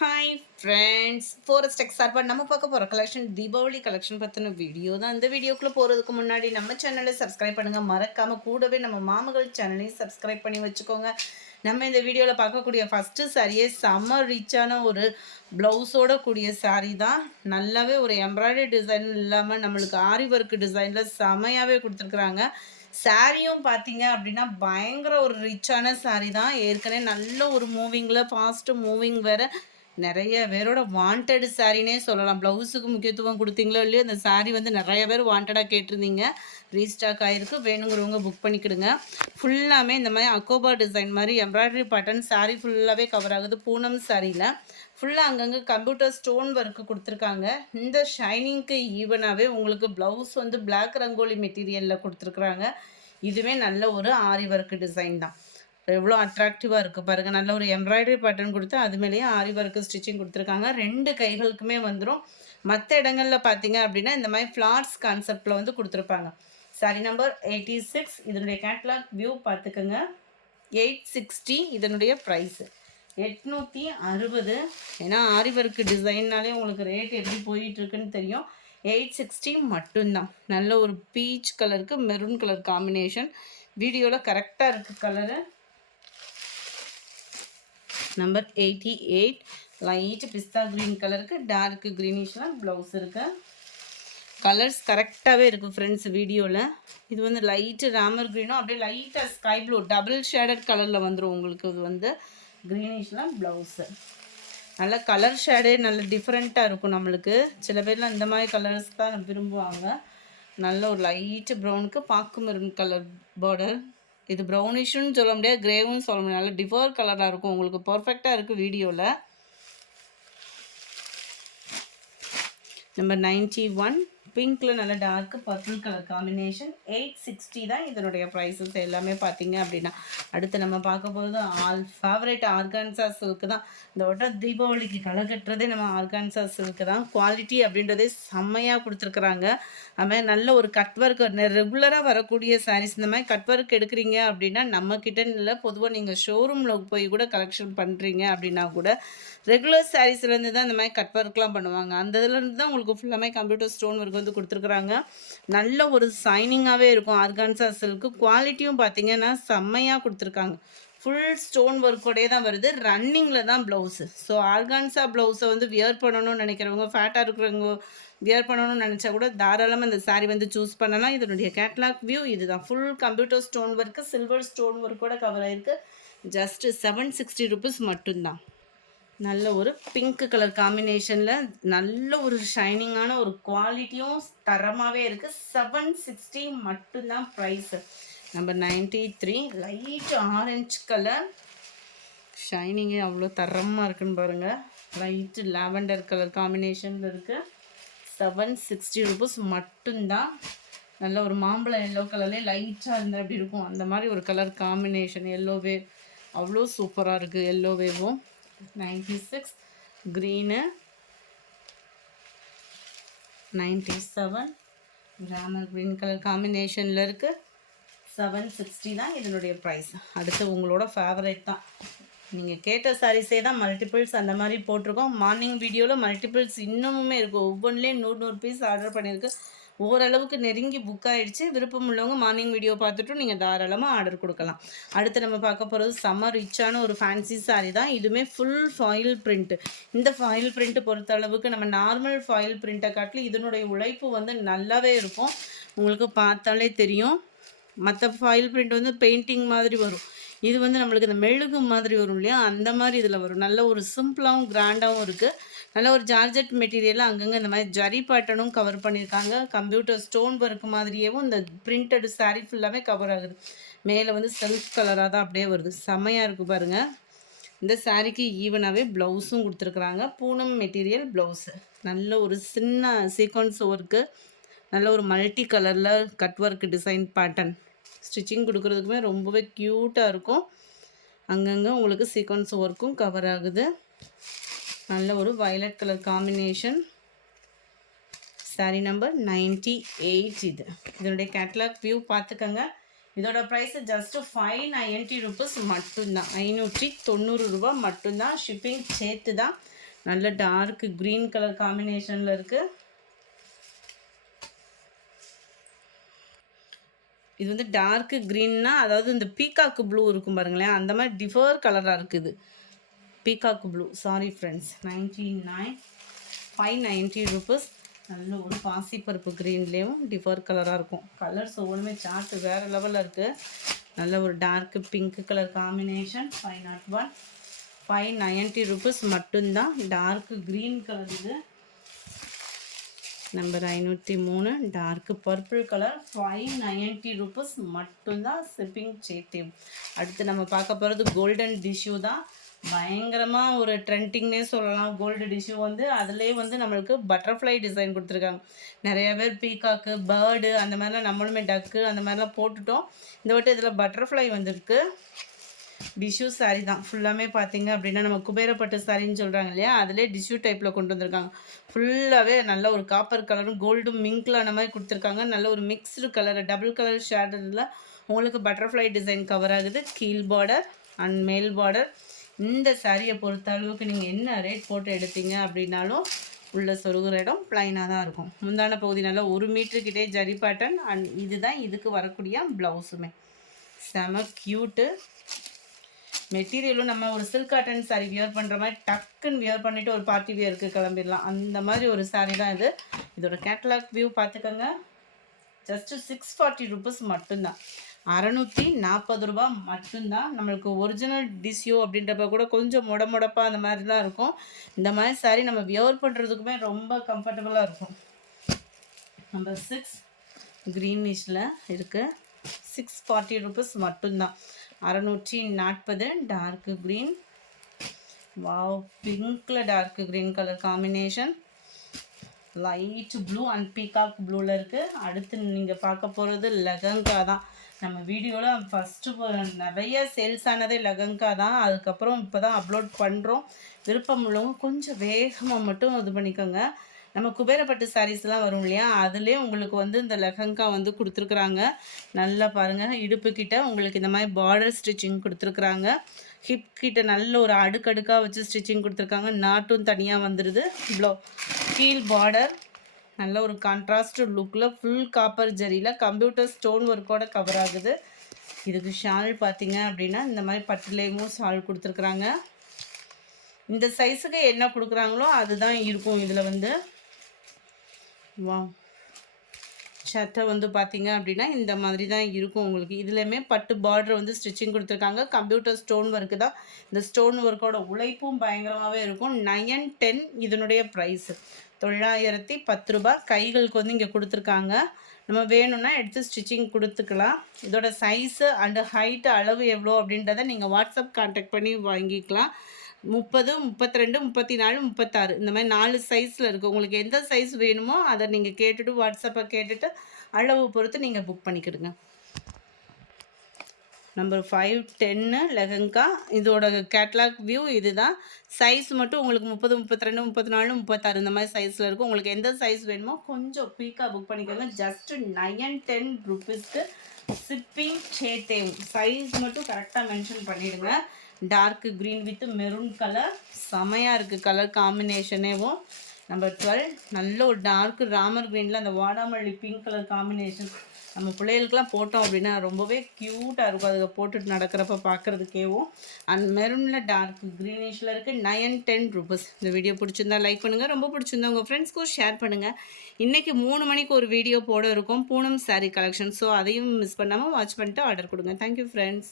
Hi friends, forest tech சார்பாக நம்ம பார்க்க போகிற கலெக்ஷன் தீபாவளி கலெக்ஷன் பற்றின வீடியோ தான். இந்த வீடியோக்குள்ளே போகிறதுக்கு முன்னாடி நம்ம சேனலை சப்ஸ்கிரைப் பண்ணுங்கள். மறக்காமல் கூடவே நம்ம மாமகள் சேனலையும் சப்ஸ்கிரைப் பண்ணி வச்சுக்கோங்க. நம்ம இந்த வீடியோவில் பார்க்கக்கூடிய ஃபஸ்ட்டு சாரியே செம்ம ரிச்சான ஒரு ப்ளவுஸோட கூடிய சாரீ தான். நல்லாவே ஒரு எம்ப்ராய்டரி டிசைன் இல்லாமல் நம்மளுக்கு ஆரி ஒர்க் டிசைனில் செமையாகவே கொடுத்துருக்குறாங்க. சாரியும் பார்த்தீங்க அப்படின்னா பயங்கர ஒரு ரிச்சான சாரீ தான். ஏற்கனவே நல்ல ஒரு மூவிங்கில் ஃபாஸ்ட்டு மூவிங் வேறு, நிறைய பேரோட வாண்டட் சாரினே சொல்லலாம். ப்ளவுஸுக்கு முக்கியத்துவம் கொடுத்தீங்களோ இல்லையோ, அந்த சாரீ வந்து நிறைய பேர் வாண்டடாக கேட்டிருந்தீங்க. ரீஸ்டாக் ஆகிருக்கு. வேணுங்கிறவங்க புக் பண்ணிக்கிடுங்க. ஃபுல்லாமே இந்த மாதிரி அக்கோபா டிசைன் மாதிரி எம்ப்ராய்டரி பேட்டர்ன் சாரீ ஃபுல்லாகவே கவர் ஆகுது. பூனம் சாரியில் ஃபுல்லாக அங்கங்கே கம்ப்யூட்டர் ஸ்டோன் ஒர்க்கு கொடுத்துருக்காங்க. இந்த ஷைனிங்க்கு ஈவனாகவே உங்களுக்கு ப்ளவுஸ் வந்து பிளாக் ரங்கோலி மெட்டீரியலில் கொடுத்துருக்குறாங்க. இதுவே நல்ல ஒரு ஆரி ஒர்க் டிசைன் தான். எவ்வளோ அட்ராக்டிவாக இருக்குது பாருங்கள். நல்ல ஒரு எம்ப்ராய்டரி பேட்டர்ன் கொடுத்து அது மேலேயே ஆரி ஒர்க்கு ஸ்டிச்சிங் கொடுத்துருக்காங்க. 2 கைகளுக்குமே வந்துடும். மற்ற இடங்களில் பார்த்தீங்க அப்படின்னா இந்த மாதிரி ஃப்ளார்ஸ் கான்செப்டில் வந்து கொடுத்துருப்பாங்க. Sorry number 86. இதனுடைய கேட்லாக் வியூ பார்த்துக்கோங்க. 860 இதனுடைய ப்ரைஸு. 860. ஏன்னா ஆரி ஒர்க்கு டிசைன்னாலே உங்களுக்கு ரேட் எப்படி போயிட்டுருக்குன்னு தெரியும். 860 மட்டும்தான். நல்ல ஒரு பீச் கலருக்கு மெரூன் கலர் காம்பினேஷன். வீடியோவில் கரெக்டாக இருக்குது கலரு. நம்பர் 88. லைட் பிஸ்தா க்ரீன் கலருக்கு டார்க் க்ரீனிஷ்லாம் ப்ளவுஸ் இருக்கு. கலர்ஸ் கரெக்டாகவே இருக்குது ஃப்ரெண்ட்ஸ் வீடியோவில். இது வந்து லைட்டு ராமர் க்ரீனும் அப்படியே லைட்டாக ஸ்கை ப்ளூ டபுள் ஷேடட் கலரில் வந்துடும் உங்களுக்கு. இது வந்து க்ரீனிஷ்லாம் ப்ளவுஸு. நல்ல கலர் ஷேடே நல்ல டிஃப்ரெண்ட்டாக இருக்கும் நம்மளுக்கு. சில பேர்லாம் இந்த மாதிரி கலர்ஸ் தான் விரும்புவாங்க. நல்ல ஒரு லைட்டு ப்ரௌனுக்கு பாக்கு மெரூன் கலர் பார்டர். இது ப்ரௌனிஷுன்னு சொல்ல முடியாது, கிரேவும் சொல்ல முடியாது. நல்ல டிஃபர் கலராக இருக்கும் உங்களுக்கு. பர்ஃபெக்டாக இருக்குது வீடியோவில். நம்பர் 91. பிங்க்கில் நல்ல டார்க்கு பர்பிள் கலர் காம்பினேஷன். 860 தான் இதனுடைய ப்ரைஸஸ் எல்லாமே பார்த்தீங்க அப்படின்னா. அடுத்து நம்ம பார்க்க போகிறது ஆல் ஃபேவரேட் ஆர்கான்சா சில்க்கு தான். இந்த வட்டம் தீபாவளிக்கு களை கட்டுறதே நம்ம ஆர்கான்சா சில்க்கு தான். குவாலிட்டி அப்படின்றதே செம்மையாக கொடுத்துருக்குறாங்க. அதுமாதிரி நல்ல ஒரு கட் ஒர்க் ரெகுலராக வரக்கூடிய சாரீஸ். இந்த மாதிரி கட் ஒர்க் எடுக்கிறீங்க அப்படின்னா நம்மக்கிட்ட இல்லை, பொதுவாக நீங்கள் ஷோரூமில் போய் கூட கலெக்ஷன் பண்ணுறீங்க அப்படின்னா கூட ரெகுலர் சாரீஸ்லேருந்து தான் இந்த மாதிரி கட் ஒர்க்லாம் பண்ணுவாங்க. அந்த இதுலேருந்து தான் உங்களுக்கு ஃபுல்லாமே கம்ப்யூட்டர் ஸ்டோன் ஒர்க் வந்து கொடுத்துருக்குறாங்க. நல்ல ஒரு சைனிங்காகவே இருக்கும் ஆர்கான்சா சில்க்கு. குவாலிட்டியும் பார்த்தீங்கன்னா செம்மையாக கொடுத்துருக்காங்க. ஃபுல் ஸ்டோன் ஒர்க்கோடையே தான் வருது. ரன்னிங்கில் தான் ப்ளவுஸு. ஸோ ஆர்கான்சா ப்ளவுஸை வந்து வியர் பண்ணணும்னு நினைக்கிறவங்க, ஃபேட்டாக இருக்கிறவங்க வியர் பண்ணணும்னு நினச்சா கூட தாராளமாக இந்த சாரீ வந்து சூஸ் பண்ணலாம். இதனுடைய கேட்லாக் வியூ இதுதான். Full computer stone work, silver stone ஒர்க்கோட கவர் ஆகிருக்கு. ஜஸ்ட்டு 760 ருபீஸ் மட்டும்தான். நல்ல ஒரு பிங்க் கலர் காம்பினேஷனில் நல்ல ஒரு ஷைனிங்கான ஒரு குவாலிட்டியும் தரமாகவே இருக்குது. 760 மட்டும்தான் price. Number 93. Light orange colour. ஷைனிங்கே அவ்வளோ தரமாக இருக்குன்னு பாருங்கள். லைட்டு லாவெண்டர் கலர் காம்பினேஷனில் இருக்குது. 760 ருபீஸ் மட்டும்தான். நல்ல ஒரு மாம்பழம் எல்லோ கலர்லேயே லைட்டாக இருந்தால் எப்படி இருக்கும் அந்த மாதிரி ஒரு கலர் காம்பினேஷன். எல்லோவே அவ்வளோ சூப்பராக இருக்குது. எல்லோவேவும் 96. க்ரீனு 97. ராமர் க்ரீன் கலர் காம்பினேஷனில் இருக்குது. 760 தான் இதனுடைய ப்ரைஸ். அடுத்து உங்களோட ஃபேவரேட் தான். நீங்கள் கேட்ட சாரீஸே தான் மல்டிபிள்ஸ் அந்த மாதிரி போட்டிருக்கோம். மார்னிங் வீடியோவில் மல்டிபிள்ஸ் இன்னமுமே இருக்குது. ஒவ்வொன்றிலையும் 100 பீஸ் ஆர்டர் பண்ணியிருக்கு. ஓரளவுக்கு நெருங்கி புக் ஆகிடுச்சு. விருப்பம் உள்ளவங்க மார்னிங் வீடியோ பார்த்துட்டும் நீங்கள் தாராளமாக ஆர்டர் கொடுக்கலாம். அடுத்து நம்ம பார்க்க போகிறது செம்ம ரிச்சான ஒரு ஃபேன்சி சாரீ தான். இதுவுமே ஃபுல் ஃபாயில் பிரிண்ட்டு. இந்த ஃபாயில் பிரிண்ட்டு பொறுத்த அளவுக்கு நம்ம நார்மல் ஃபாயில் பிரிண்ட்டை காட்டிலும் இதனுடைய உழைப்பு வந்து நல்லாவே இருக்கும். உங்களுக்கு பார்த்தாலே தெரியும். மற்ற ஃபாயில் பிரிண்ட் வந்து பெயிண்டிங் மாதிரி வரும். இது வந்து நம்மளுக்கு இந்த மெழுகு மாதிரி வரும் இல்லையா, அந்த மாதிரி இதில் வரும். நல்ல ஒரு சிம்பிளாகவும் கிராண்டாகவும் இருக்குது. நல்ல ஒரு ஜார்ஜெட் மெட்டீரியலாக அங்கங்கே இந்த மாதிரி ஜரி பேட்டர்னும் கவர் பண்ணியிருக்காங்க. கம்ப்யூட்டர் ஸ்டோன் ஒர்க் மாதிரியேவும் இந்த பிரிண்டட் சாரீ ஃபுல்லாகவே கவர் ஆகுது. மேலே வந்து செல்ஃப் கலராக தான் அப்படியே வருது. செம்மையாக இருக்குது பாருங்கள். இந்த சாரீக்கு ஈவனாகவே ப்ளவுஸும் கொடுத்துருக்குறாங்க. Poonam material blouse. நல்ல ஒரு சின்ன சீக்வன்ஸ் ஒர்க்கு. நல்ல ஒரு மல்டி கலரில் cut work design pattern. Stitching கொடுக்குறதுக்குமே ரொம்பவே க்யூட்டாக இருக்கும். அங்கங்கே உங்களுக்கு சீக்வன்ஸ் ஒர்க்கும் கவர் ஆகுது. நல்ல ஒரு violet colour combination. Sari number 98. இதனுடைய கேட்லாக் வியூ பார்த்துக்கோங்க. இதோட ப்ரைஸு ஜஸ்ட்டு 590 ருபீஸ் மட்டும்தான். 590 ரூபா மட்டும்தான். ஷிப்பிங் சேர்த்து தான். நல்ல டார்க் க்ரீன் கலர் காம்பினேஷனில் இருக்குது. இது வந்து டார்க் க்ரீன்னா, அதாவது இந்த பீகாக்கு ப்ளூ இருக்கும் பாருங்களேன், அந்த மாதிரி டிஃபர் கலராக இருக்குது. Peacock blue. Sorry friends, 590 rupees. நல்ல ஒரு பாசிப்பருப்பு க்ரீன்லேயும் டிஃபர் கலராக இருக்கும். கலர்ஸ் ஒவ்வொன்றுமே சார்ட்டு வேறு லெவலில் இருக்குது. நல்ல ஒரு dark pink colour combination. 501, 590 rupees மட்டும்தான். டார்க் க்ரீன் கலர் இது. Number 503 dark purple colour. 590 rupees மட்டும்தான். ஷிப்பிங் சேட்டிவ். அடுத்து நம்ம பார்க்க போகிறது கோல்டன் டிஷ்யூ தான். பயங்கரமாக ஒரு ட்ரெண்டிங்னே சொல்லலாம். கோல்டு டிஷ்யூ வந்து அதிலே வந்து நம்மளுக்கு பட்டர்ஃப்ளை டிசைன் கொடுத்துருக்காங்க. நிறையா பேர் பீகாக்கு, பேர்டு அந்த மாதிரிலாம், நம்மளுமே டக்கு அந்த மாதிரிலாம் போட்டுட்டோம். இந்த வாட்டி இதில் பட்டர்ஃப்ளை வந்திருக்கு. டிஷ்யூ சாரீ தான் ஃபுல்லாமே பார்த்தீங்க அப்படின்னா, நம்ம குபேரப்பட்டு சாரின்னு சொல்கிறாங்க இல்லையா, அதிலே டிஷ்யூ டைப்பில் கொண்டு வந்திருக்காங்க. ஃபுல்லாகவே நல்ல ஒரு காப்பர் கலரும் கோல்டும் மிங்கில் அந்த மாதிரி கொடுத்துருக்காங்க. நல்ல ஒரு மிக்ஸ்டு கலர், டபுள் கலர் ஷேடில் உங்களுக்கு பட்டர்ஃப்ளை டிசைன் கவர் ஆகுது. கீழ் பார்டர் அண்ட் மேல் பார்டர். இந்த சாரியை பொறுத்த அளவுக்கு நீங்கள் என்ன ரேட் போட்டு எடுத்தீங்க அப்படின்னாலும் உள்ள சொருகிற இடம் ப்ளைனாக தான் இருக்கும். முந்தான பகுதி நல்லா 1 மீட்டருக்கிட்டே ஜரி பேட்டர்ன். அண்ட் இதுதான் இதுக்கு வரக்கூடிய ப்ளவுஸுமே. செம க்யூட்டு. மெட்டீரியலும் நம்ம ஒரு சில்க் காட்டன் சாரீ வியர் பண்ணுற மாதிரி டக்குன்னு வியர் பண்ணிவிட்டு ஒரு பார்ட்டி வியருக்கு கிளம்பிடலாம். அந்த மாதிரி ஒரு சாரீ தான் இது. இதோட கேட்டலாக் வியூ பார்த்துக்கோங்க. ஜஸ்ட்டு 640 ருபீஸ் மட்டும்தான். 640 ரூபா மட்டும்தான். நம்மளுக்கு ஒரிஜினல் டிஷ்யூ அப்படின்றப்ப கூட கொஞ்சம் முடப்பாக அந்த மாதிரி தான் இருக்கும். இந்த மாதிரி சாரீ நம்ம வியர் பண்ணுறதுக்குமே ரொம்ப கம்ஃபர்டபுளாக இருக்கும். நம்பர் 6 க்ரீனிஷில் இருக்குது. 640 ருபீஸ் மட்டும்தான். 640 டார்க் க்ரீன். வாவ், பிங்க்கில் dark green colour combination. Light blue and peacock ப்ளூவில் இருக்குது. அடுத்து நீங்கள் பார்க்க போகிறது லெஹங்கா தான். நம்ம வீடியோவில் ஃபஸ்ட்டு நிறைய சேல்ஸ் ஆனதே லெஹங்கா தான். அதுக்கப்புறம் இப்போ தான் அப்லோட் பண்ணுறோம். விருப்பம் உள்ளவங்க கொஞ்சம் வேகமாக மட்டும் இது பண்ணிக்கோங்க. நம்ம குபேரப்பட்டு சாரீஸ்லாம் வரும் இல்லையா, அதுலேயே உங்களுக்கு வந்து இந்த லெஹங்கா வந்து கொடுத்துருக்குறாங்க. நல்லா பாருங்கள், இடுப்பு கிட்ட உங்களுக்கு இந்த மாதிரி பார்டர் ஸ்டிச்சிங் கொடுத்துருக்குறாங்க. ஹிப் கிட்ட நல்ல ஒரு அடுக்கடுக்காக வச்சு ஸ்டிச்சிங் கொடுத்துருக்காங்க. நாட்டும் தனியாக வந்துடுது. இவ்வளோ கீழ் பார்டர் நல்ல ஒரு கான்ட்ராஸ்ட் லுக்கில் ஃபுல் காப்பர் ஜரியில் கம்ப்யூட்டர் ஸ்டோன் ஒர்க்கோட கவர் ஆகுது. இதுக்கு ஷால் பார்த்தீங்க அப்படின்னா இந்த மாதிரி பட்டுலேயும் ஷால் கொடுத்துருக்குறாங்க. இந்த சைஸுக்கு என்ன கொடுக்குறாங்களோ அதுதான் இருக்கும் இதில் வந்து. வா, சட்டை வந்து பார்த்தீங்க அப்படின்னா இந்த மாதிரி தான் இருக்கும் உங்களுக்கு. இதுலேயுமே பட்டு பார்டர் வந்து ஸ்டிச்சிங் கொடுத்துருக்காங்க. கம்ப்யூட்டர் ஸ்டோன் ஒர்க்கு தான். இந்த ஸ்டோன் ஒர்க்கோட உழைப்பும் பயங்கரமாகவே இருக்கும். 910 இதனுடைய ப்ரைஸு 910 ரூபா. கைகளுக்கு வந்து இங்கே கொடுத்துருக்காங்க. நம்ம வேணும்னா எடுத்து ஸ்டிச்சிங் கொடுத்துக்கலாம். இதோட சைஸு அண்டு ஹைட்டு அளவு எவ்வளோ அப்படின்றத நீங்கள் வாட்ஸ்அப் கான்டாக்ட் பண்ணி வாங்கிக்கலாம். 30, 32, 34, 36 இந்த மாதிரி 4 சைஸில் இருக்குது. உங்களுக்கு எந்த சைஸ் வேணுமோ அதை நீங்கள் கேட்டுட்டு வாட்ஸ்அப்பை கேட்டுட்டு அளவு பொறுத்து நீங்கள் புக் பண்ணிக்கிடுங்க. நம்பர் 510 லெஹங்கா. இதோட கேட்லாக் வியூ இது தான். சைஸ் மட்டும் உங்களுக்கு 30, 32, 34, 36 இந்த மாதிரி சைஸில் இருக்கும். உங்களுக்கு எந்த சைஸ் வேணுமோ கொஞ்சம் குயிக்காக புக் பண்ணிக்கோங்க. ஜஸ்ட்டு 910 ருபீஸ்க்கு ஷிப்பிங் சேட்டேவ். சைஸ் மட்டும் கரெக்டாக மென்ஷன் பண்ணிவிடுங்க. Dark green with maroon colour. செமையாக இருக்குது கலர் காம்பினேஷனேவும். நம்பர் 12 நல்ல ஒரு டார்க் ராமர் க்ரீனில் அந்த வாடாமல்லி பிங்க் கலர் காம்பினேஷன். நம்ம பிள்ளைகளுக்கெல்லாம் போட்டோம் அப்படின்னா ரொம்பவே க்யூட்டாக இருக்கும். அதுக்கு போட்டுட்டு நடக்கிறப்ப பார்க்குறதுக்கேவும். அண்ட் மெரூனில் டார்க் க்ரீனிஷில் இருக்குது. 910 ருபீஸ். இந்த வீடியோ பிடிச்சிருந்தா லைக் பண்ணுங்கள். ரொம்ப பிடிச்சிருந்தா உங்கள் ஃப்ரெண்ட்ஸ்க்கும் ஷேர் பண்ணுங்கள். இன்றைக்கி 3 மணிக்கு ஒரு வீடியோ போட இருக்கும் பூனம் சாரீ கலெக்ஷன். ஸோ அதையும் மிஸ் பண்ணாமல் வாட்ச் பண்ணிட்டு ஆர்டர் கொடுங்க. Thank you friends.